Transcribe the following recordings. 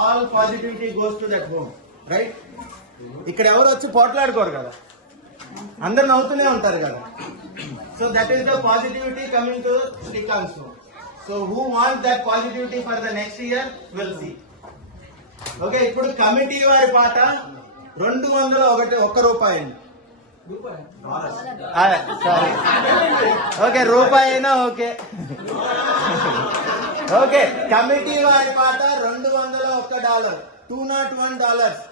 All positivity goes to that home right ఇక్కడ ఎవరు వచ్చి పోట్లాడుకోరు కదా అందరు నవ్వుతూనే ఉంటారు కదా so that is the positivity coming to Srikanth so who want that positivity for the next year will see okay ఇప్పుడు కమిటీ వారి పాట రెండు వందల ఒకటి ఒక్క రూపాయి సారీ ఓకే రూపాయి అయినా ఓకే ఓకే కమిటీ వారి పాట రెండు వందల ఒక్క dollar two not one dollars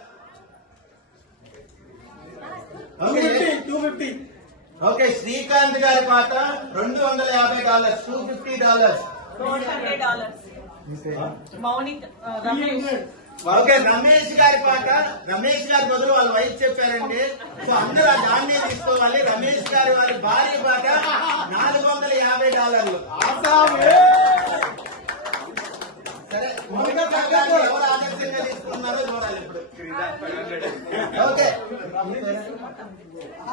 okay Srikanth గారి పాట రెండు వందల యాభై dollars two fifty dollars okay Ramesh గారి పాట రమేష్ గారి బదులు వాళ్ళ వైఫ్ చెప్పారండి సో అందరూ దాన్ని తీసుకోవాలి రమేష్ గారి వారి భార్య పాట నాలుగు వందల యాభై డాలర్లు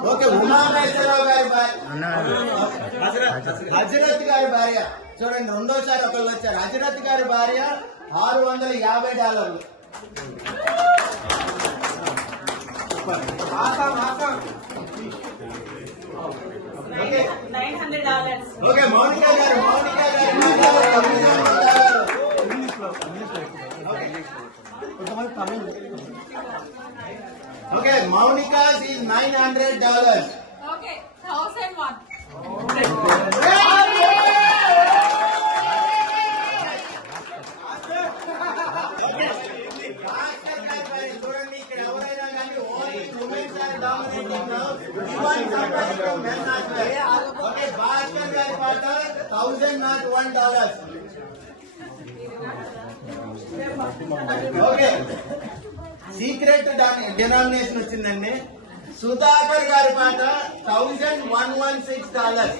ఓకే ఉమామేశ్వరరావు గారి భార్య హజరత్ గారి భార్య చూడండి రెండోసారి ఒకళ్ళు వచ్చారు హజరత్ గారి భార్య ఆరు వందల యాభై డాలర్లు ఓకే మౌనిక గారు $1000 ओके 1001 ओके भास्कर గారి పార్టీ సోనిమీకి అవరేనా కానీ ఓన్ క్రూమెంట్స్ ఆర్ డామినేటింగ్ నా 1000 भास्कर గారి పార్టీ 1001 ओके सीक्रेट डानी डिनोमिनेशन వచ్చింది అంటే सुधाकर गार thousand one one six dollar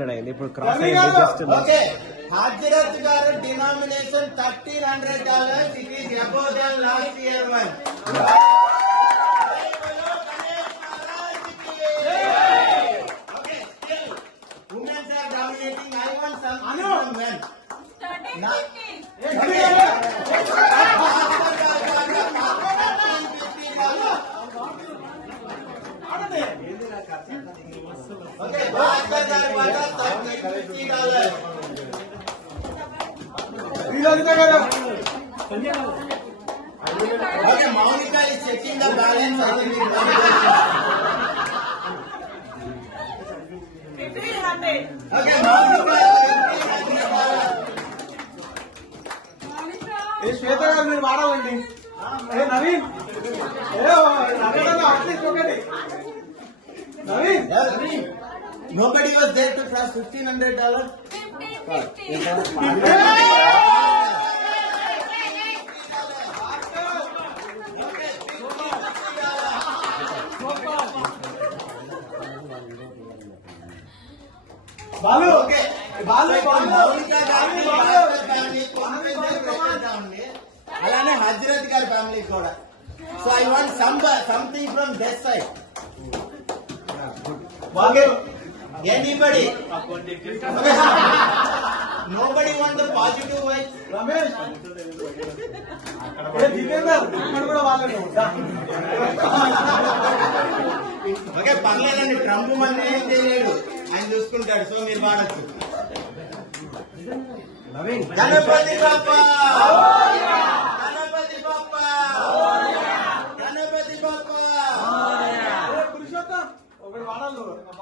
hundred అయింది ఇప్పుడు క్రాస్ అయింది జస్ట్ హాజరత్ గారు denomination thirteen hundred dollars it is above than last year one Women's are dominating. I want some, some men. Okay. आपका दरवाजा तक नहीं डाला है Okay, Monica is checking the balance of the Fifteen hundred. Okay, Monica is checking the balance. ఏ శ్వేత గారు మీరు వాడవండి ఏ నవీన్ ఏ నవీన్ అట్లీస్ట్ ఒకటి Naveen Naveen nobody was there to flash 1500 dollar 50 बालू ओके बालू बालू बालू बालू फैमिली कौन-कौन से प्रेसिडेंट होंगे अलाने हजरत का फैमिली खोला so I want some something from this side Balu Anybody. Nobody want the positive wife. Ramesh. Okay పర్లేదండి ట్రంప్ మళ్ళీ ఏం చేయలేడు ఆయన చూసుకుంటాడు సో మీరు వాడచ్చు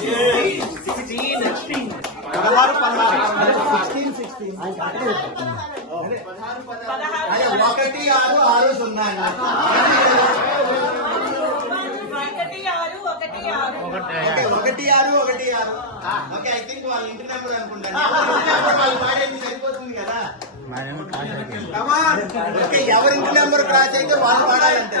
ఒకటి ఆరు ఆరు సున్నా ఒకటి ఆరు ఒకటి ఆరు ఓకే ఐ థింక్ వాళ్ళ ఇంటి నెంబర్ అనుకుంటాను వాళ్ళు పాడేది సరిపోతుంది కదా ఎవరింటి నెంబర్ క్రాస్ అయితే వాళ్ళు పాడాలంటే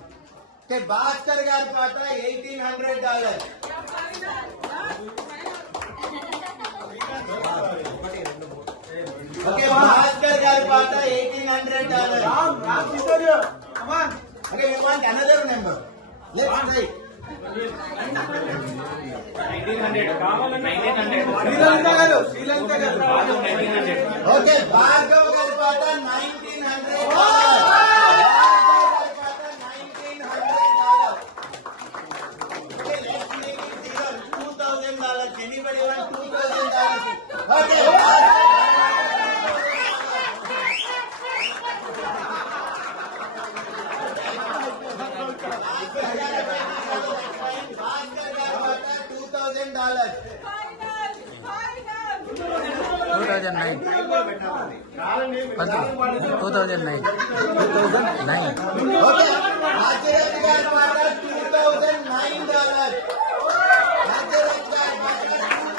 के भास्कर गाटा an hundred dollar okay Bhaskar Gata an hundred dollar okay another number Sri Lanka okay Bhargav thousand nine two thousand nine nine $2,009.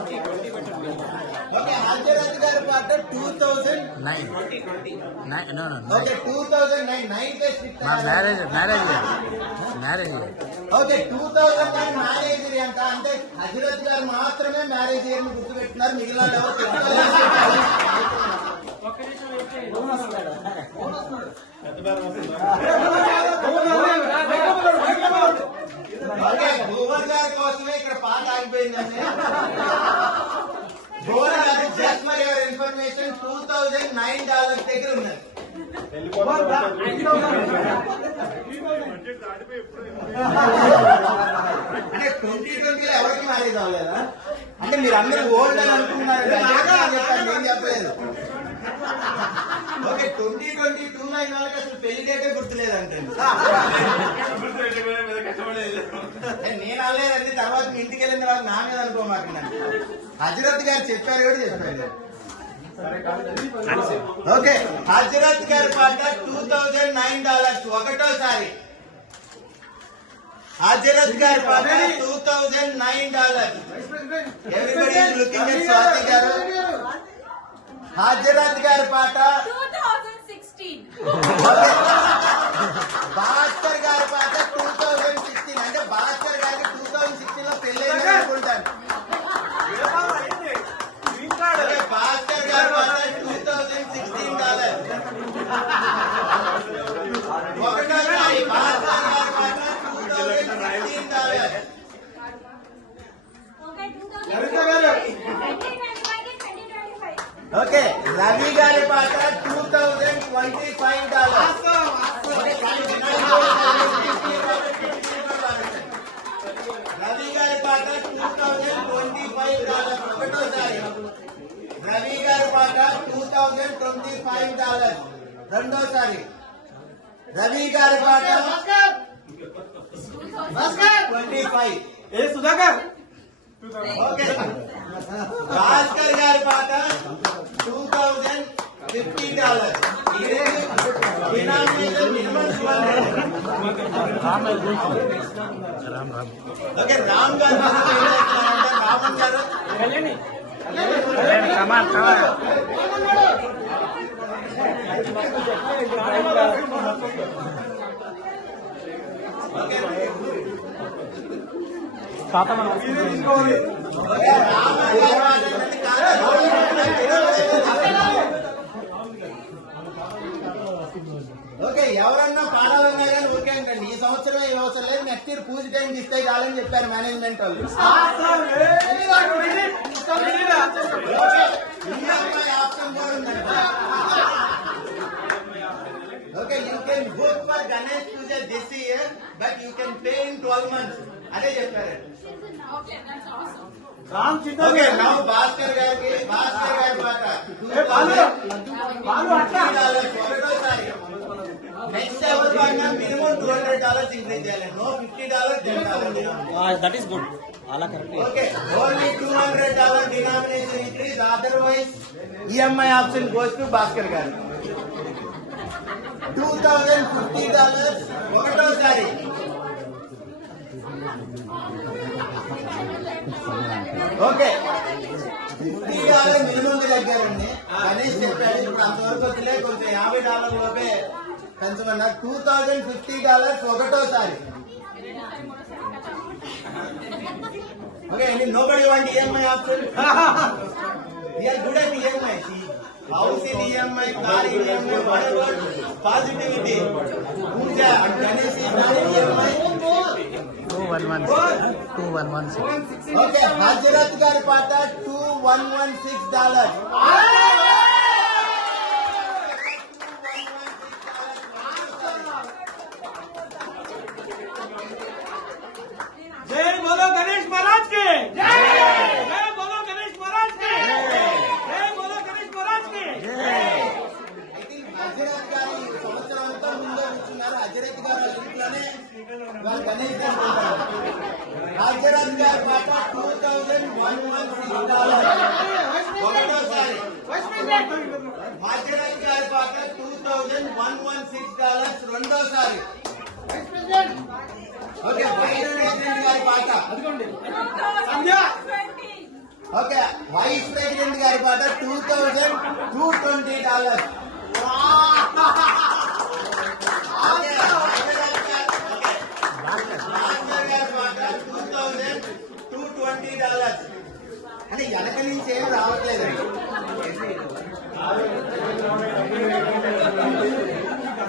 Okay Hazrat गहर पाटे 2009 209 नो नो ओके 2009 9 के मैरिज मैरिज मैरिज ओके 2004 इदिरी ಅಂತ ಅಂತ ಹಜರತ್ ಗರ್ ಮಾತ್ರನೇ marriage ಯರ್ ಗುದ್ದು ವೆಟ್ನರ್ ಮಿಗ್ಲಾದ hour ಫೋನಸ್ ಮಾಡ್ ಫೋನಸ್ ಮಾಡ್ ಎಷ್ಟು ಬಾರಿ ಹೊಸ ಮಾಡ್ భూమర్ గారి ఇక్కడ పాట ఆగిపోయిందండి భూమర్ గారి జస్ట్ మరి information two thousand nine dollars దగ్గర ఉన్నది ట్వంటీ ఎవరికి మ్యారేజ్ అవ్వలేదా అంటే మీరు అందరూ ఓల్డ్ అని అనుకుంటున్నారు చెప్పలేదు ఓకే ట్వంటీ ట్వంటీ టూ అసలు పెళ్లి డేటే గుర్తులేదంటే నేను అల్లేదండి తర్వాత మీ ఇంటికి వెళ్ళిన తర్వాత నా మీద అనుకోమాకండి హజరత్ గారు చెప్పారు కూడా చెప్పారు ఓకే హజరత్ గారి పాట టూ థౌజండ్ నైన్ డాలర్స్ ఒకటోసారి హజరత్ గారి పాట two thousand nine dollars everybody Swathi గారు రాజ్యరాజ్ గారి పాట టూ థౌజండ్ సిక్స్టీన్ భాస్కర్ గారి పాట రవి గారి పాట ట్వంటీ ఫైవ్ ఏ సుధాకర్ భాస్కర్ గారి పాట two thousand fifty dollar okay Ram గారు రామన్ గారు కమాల్ కమాల్ ఖాతా మనం తీసుకోవాలి ఓకే ఎవరన్నా పాడాలన్నా కానీ ఊరికే ఈ సంవత్సరం ఈ అవసరం లేదు నెక్స్ట్ ఇయర్ పూజ టైం ఇస్తే కాదని చెప్పారు మేనేజ్మెంట్ వాళ్ళు you can vote for Ganesh Puja this year, but you can pay in 12 months. అదే చెప్పారు రామ్ చిన్న ఓకే నౌ భాస్కర్ గారికి భాస్కర్ గారి మాట ఒకటోసారి నెక్స్ట్ ఎవరు పడినా minimum two hundred dollars increase చేయాలి no fifty dollars ten dollars that is good అలా correct okay only two hundred dollar denomination increase otherwise EMI option goes to Bhaskar garu $2,050 photo saree. Okay fifty dollar minimum దగ్గరండి Ganesh చెప్పాడు ఇప్పుడు అంతవరకు వదిలే కొంచెం యాభై dollar లోపే పెంచమన్నారు టూ థౌజండ్ ఫిఫ్టీ డాలర్స్ ఒకటోసారి Okay, I mean nobody want EMI option. we are good at EMI. See, house in EMI car in EMI whatever positivity Pooja Ganesh is not EMI 2116 2116 okay Hazrat గారి పాట 2116 dollar Rajaraj గారి మాట two thousand one one ఒకటోసారి మాజరాజ్ గారి మాట two thousand one one six dollars రెండోసారి okay vice president గారి పాట two thousand two twenty dollars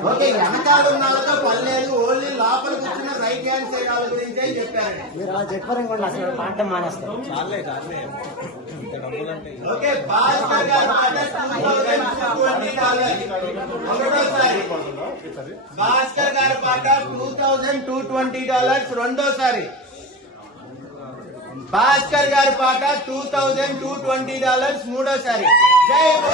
okay ఉన్న ఓన్లీ లోపల ఓకే భాస్కర్ భాస్కర్ గారి పాట two thousand two twenty dollars రెండోసారి భాస్కర్ గారి పాట two thousand two twenty dollars మూడోసారి జై